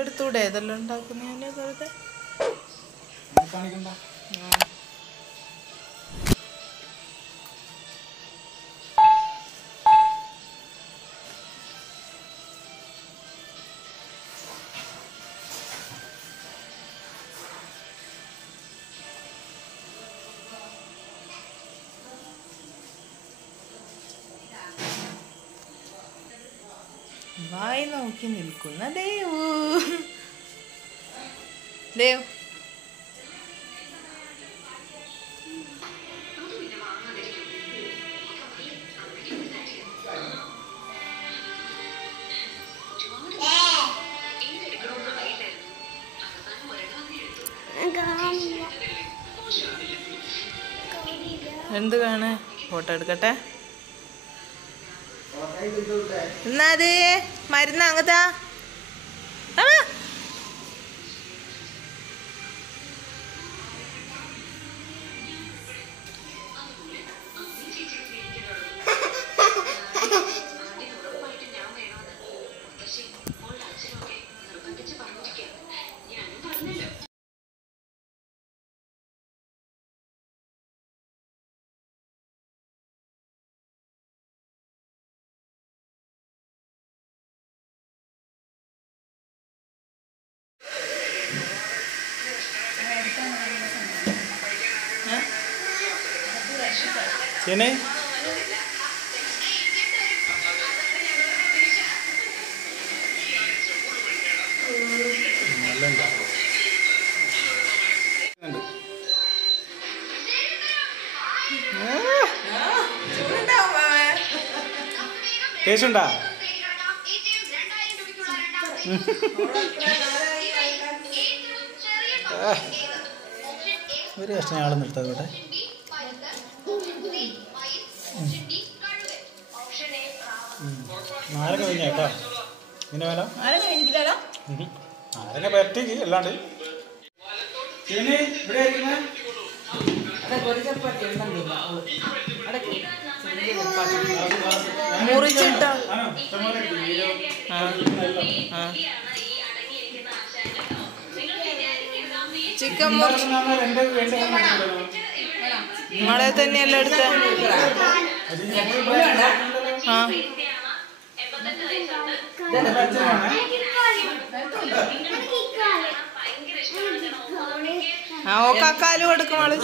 എടുത്തൂടെ ഇതെല്ലാം ഉണ്ടാക്കുന്ന വെറുതെ വായി നോക്കി നിൽക്കുന്ന ദേവു. ദേവ് എന്ത് കാണേ? ഫോട്ടോ എടുക്കട്ടെ. എന്നാ അത് മരുന്ന് അങ്ങത്താ Sini. Taste unda? Very interesting ആളെ നിർത്താതെ ഇവിടെ. നാരങ്ങ കഴിഞ്ഞേട്ടാ ഇങ്ങനെ വേല നാരങ്ങ പറ്റിക്ക് അല്ലാണ്ട് മുറിച്ചിട്ടോ ചിക്കൻ നിങ്ങളെ തന്നെയല്ല എടുത്ത ഓക്കാലും കൊടുക്കും ആള്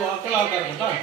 വാക്കുകളാക്കാറുണ്ട്.